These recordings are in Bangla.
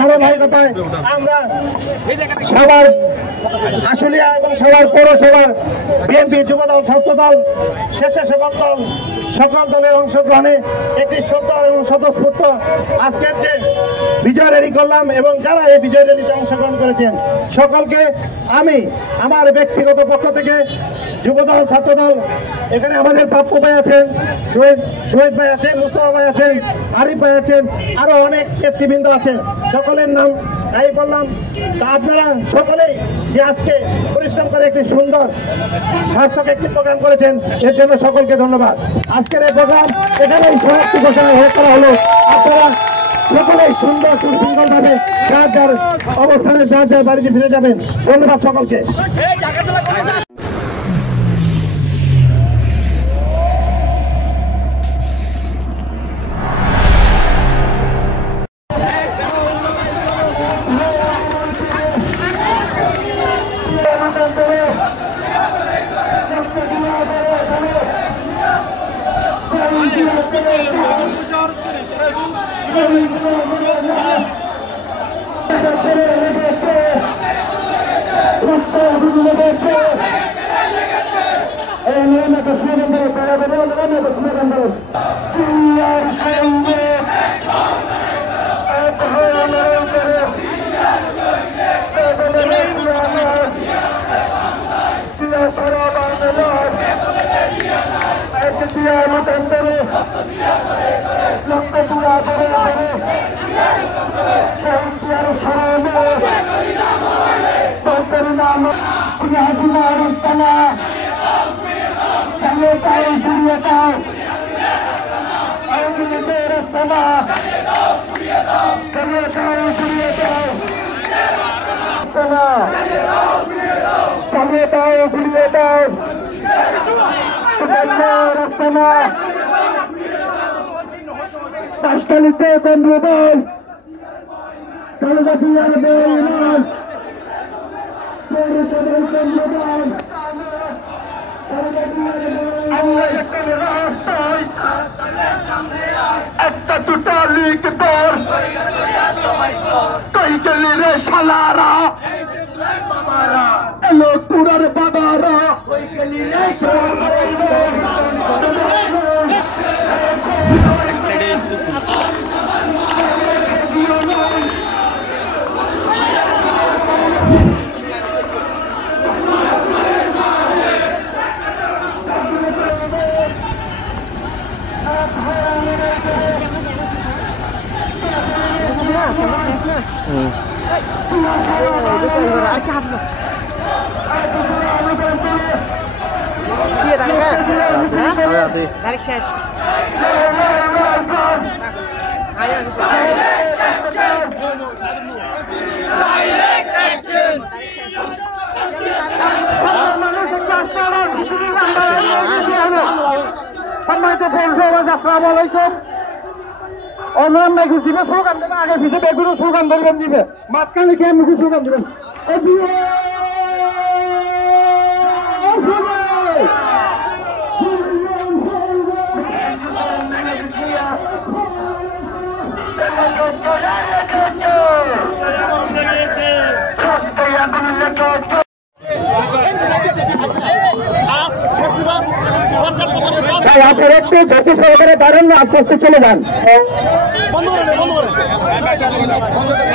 ধারাবাহিকতায় আমরা সবার আশুলিয়া এবং সবার পৌরসভার বিএনপি যুবদল ছাত্রদল স্বেচ্ছাসেবক দল সকল দলের অংশগ্রহণে একটি সুন্দর এবং স্বতঃস্ফূর্ত আজকের যে বিজয় র্যালি করলাম এবং যারা এই বিজয় র্যালিতে অংশগ্রহণ করেছেন সকলকে আমি আমার ব্যক্তিগত পক্ষ থেকে যুবদল ছাত্রদল এখানে আমাদের পাপ্পু ভাই আছেন, শহীদ ভাই আছেন, মুস্তফা ভাই আছেন, আরিফ ভাই আছেন, আরো অনেক নেতৃবৃন্দ আছেন, সকলের নাম তাই বললাম। তা আপনারা সকলেই যে আজকে পরিশ্রম করে একটি সুন্দর সার্থক একটি প্রোগ্রাম করেছেন এর জন্য সকলকে ধন্যবাদ। আজকের এই প্রোগ্রাম এখানেই সমাপ্তি ঘোষণা করা হলো। আপনারা সকলেই সুন্দর সুশৃঙ্খল ভাবে যার যার অবস্থানে যার যার বাড়িতে ফিরে যাবেন। ধন্যবাদ সকলকে। Pastelite con Rubén, Calvacia de Iran, একটা দুটা লিখ তোর কই গেলি রে শালারা এলো তোরার বাবারা কই গেলি রে অনলাইন দিবে স্লোগান দেবে, আগে পিছিয়ে বেগুলো স্লোগান ধরবেন দিবে, মাঝখানে কে মুখে স্লোগান দেবেন। আপনার একটু ধৈর্য সহকারে দাঁড়ান না, আস্তে আস্তে চলে যান।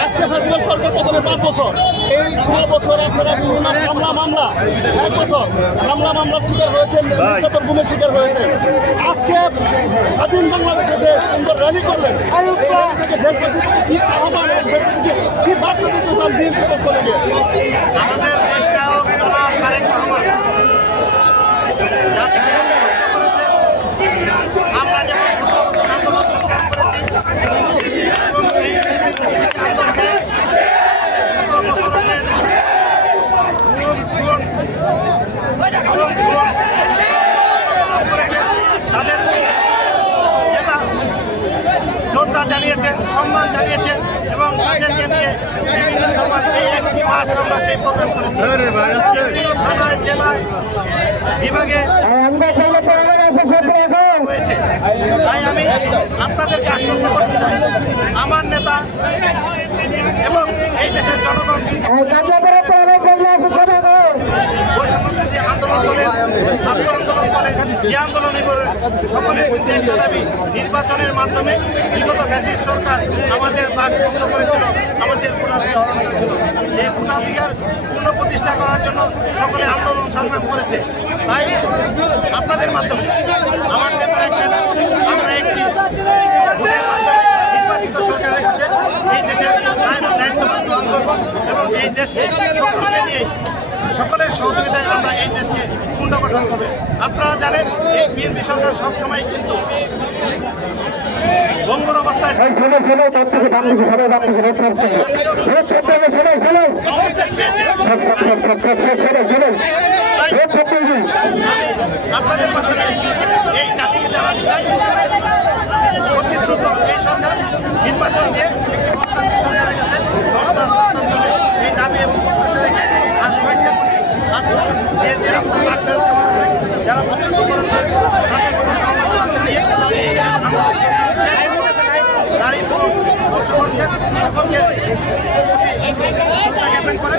আজকে ফ্যাসিবাদ সরকার পতনের 5 বছর, এই 6 বছর আপনারা মামলা 1 বছর মামলার শিকার হয়েছেন, নির্যাতন গুমের শিকার হয়েছে। আজকে স্বাধীন বাংলাদেশে যে সুন্দর র্যালি করলেন, কি আহ্বান কি বার্তা দিতে চান বিএনপি পক্ষ থেকে? আমাদের দেশটা আমরা যেমন 17 বছর আন্দোলন সংগ্রাম করেছি, তাদের শ্রদ্ধা জানিয়েছেন, সম্মান জানিয়েছেন এবং তাদেরকে নিয়ে বিভিন্ন সময় এই 1 মাস আমরা সেই প্রোগ্রাম করেছি। থানায়, জেলায়, বিভাগে হয়েছে। তাই আমি আপনাদেরকে আশ্বস্ত করতে চাই, আমার নেতা এবং এই দেশের জনগণ বৈষম্যবিরোধী আন্দোলন বলেন, ছাত্র আন্দোলন বলেন, যে আন্দোলনই বলেন, সকলের কিন্তু একটা দাবি নির্বাচনের মাধ্যমে বিগত ফ্যাসিস্ট সরকার আমাদের বাক বন্ধ করেছিল, আমাদের ভোটাধিকার হরণ করেছিল। সেই ভোটাধিকার পুনঃপ্রতিষ্ঠা করার জন্য সকলে আন্দোলন সংগ্রাম করেছে। তাই আপনাদের মাধ্যমে আমার নেতার একটা আমরা একটি ভোটের মাধ্যমে নির্বাচিত সরকারের কাছে এই দেশের দায়িত্ব গ্রহণ করব এবং এই দেশকে সকলকে নিয়ে সকলের সহযোগিতায় আমরা এই দেশকে পুনর্গঠন করব। আপনারা জানেন এই বিএনপি সরকার সবসময় কিন্তু ভঙ্গুর অবস্থায় আপনাদের মাধ্যমে এই জাতিকে জানাতে চাই অতি দ্রুত এই সরকার নির্বাচন দিয়ে গণতান্ত্রিক সরকারের কাছে ক্ষমতা হস্তান্তর করবে এই দাবি এবং প্রত্যাশা রেখে আর শহীদদের প্রতি যারা মৃত্যুবরণ করেছে তাদের প্রতি সমবেদনা জানিয়ে নারী পুরুষ অংশগ্রহণকে সকলকে করে